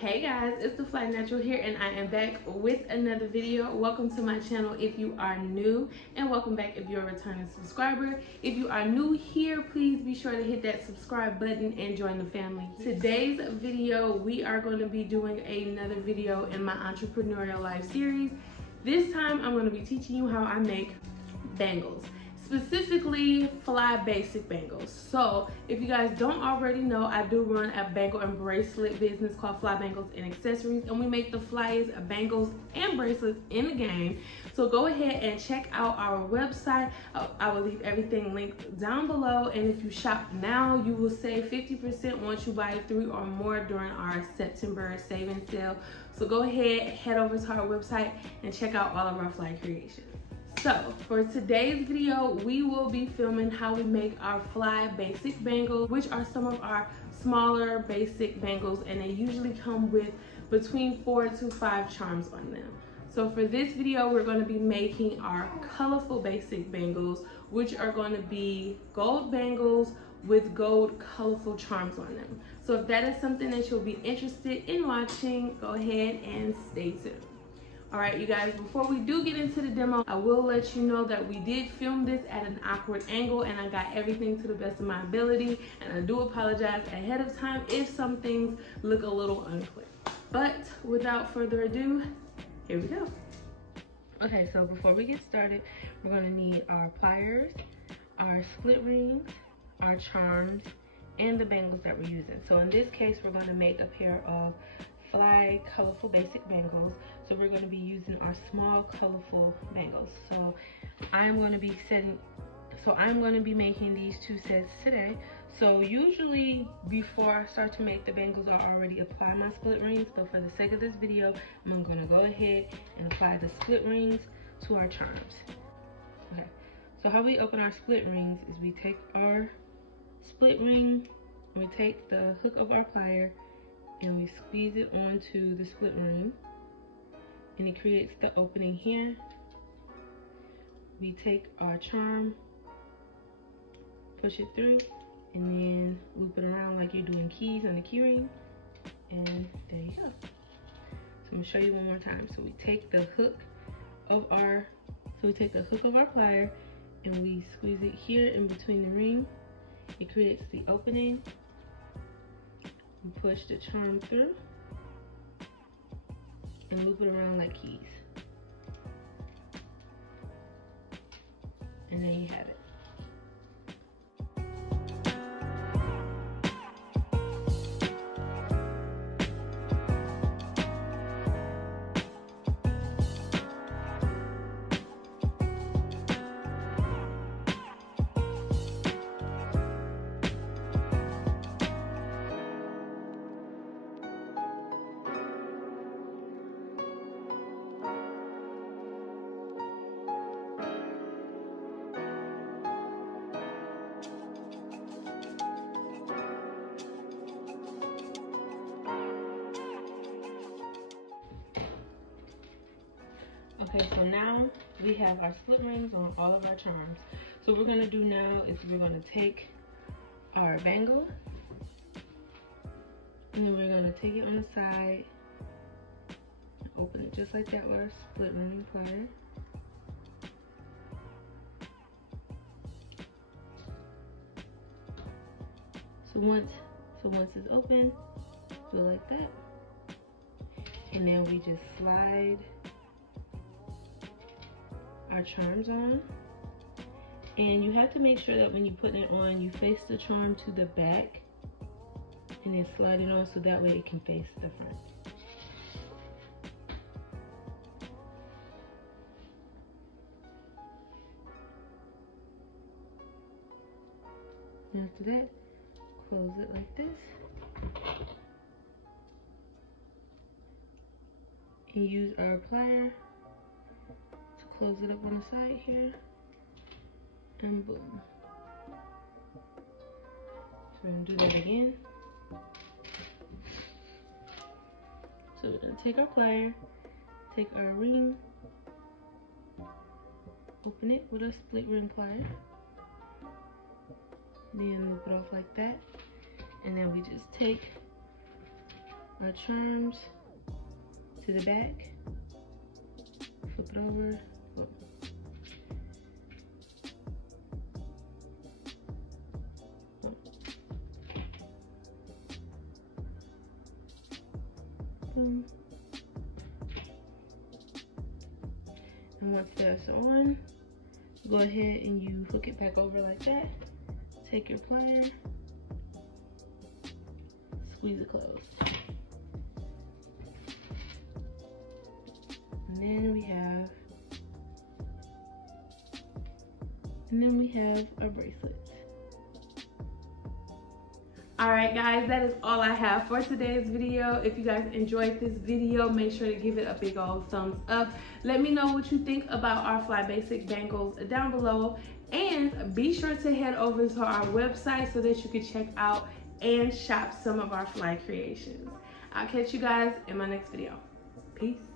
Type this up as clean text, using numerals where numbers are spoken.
Hey guys, it's the Fly Natural here, and I am back with another video. Welcome to my channel if you are new, and welcome back if you're a returning subscriber. If you are new here, please be sure to hit that subscribe button and join the family. Today's video, we are going to be doing another video in my entrepreneurial life series. This time I'm going to be teaching you how I make bangles, specifically fly basic bangles. So if you guys don't already know, I do run a bangle and bracelet business called Fly Bangles and Accessories, and we make the flyest bangles and bracelets in the game. So go ahead and check out our website. I will leave everything linked down below, and if you shop now, you will save 50% once you buy 3 or more during our September savings sale. So go ahead, head over to our website and check out all of our fly creations. So for today's video, we will be filming how we make our fly basic bangles, which are some of our smaller basic bangles, and they usually come with between 4 to 5 charms on them. So for this video, we're going to be making our colorful basic bangles, which are going to be gold bangles with gold colorful charms on them. So if that is something that you'll be interested in watching, go ahead and stay tuned. All right, you guys, before we do get into the demo, I will let you know that we did film this at an awkward angle, and I got everything to the best of my ability, and I do apologize ahead of time if some things look a little unclear. But without further ado, here we go. Okay, so before we get started, we're gonna need our pliers, our split rings, our charms, and the bangles that we're using. So in this case, we're gonna make a pair of fly colorful basic bangles. So we're going to be using our small colorful bangles. So I'm going to be making these 2 sets today. So usually before I start to make the bangles, I already apply my split rings, but for the sake of this video, I'm going to go ahead and apply the split rings to our charms. Okay, so how we open our split rings is we take our split ring, we take the hook of our plier, and we squeeze it onto the split ring, and it creates the opening here. We take our charm, push it through, and then loop it around like you're doing keys on the key ring, and there you go. So I'm gonna show you one more time. So we take the hook of our plier, and we squeeze it here in between the ring. It creates the opening. We push the charm through and loop it around like keys. And there you have it. Okay, so now we have our split rings on all of our charms. So what we're gonna do now is we're gonna take our bangle, and then we're gonna take it on the side, open it just like that with our split ring plier. So once it's open, do it like that, and then we just slide our charms on. And you have to make sure that when you're putting it on, you face the charm to the back and then slide it on, so that way it can face the front. And after that, close it like this, and use our plier to close it up on the side here, and boom. So we're gonna do that again. So we're gonna take our plier, take our ring, open it with a split ring plier, then loop it off like that, and then we just take our charms to the back. Flip it over. Boom. And once that's on, go ahead and you hook it back over like that. Take your plier, squeeze it closed. And then we have our bracelets. Alright guys, that is all I have for today's video. If you guys enjoyed this video, make sure to give it a big old thumbs up. Let me know what you think about our Fly Basic bangles down below. And be sure to head over to our website so that you can check out and shop some of our fly creations. I'll catch you guys in my next video. Peace.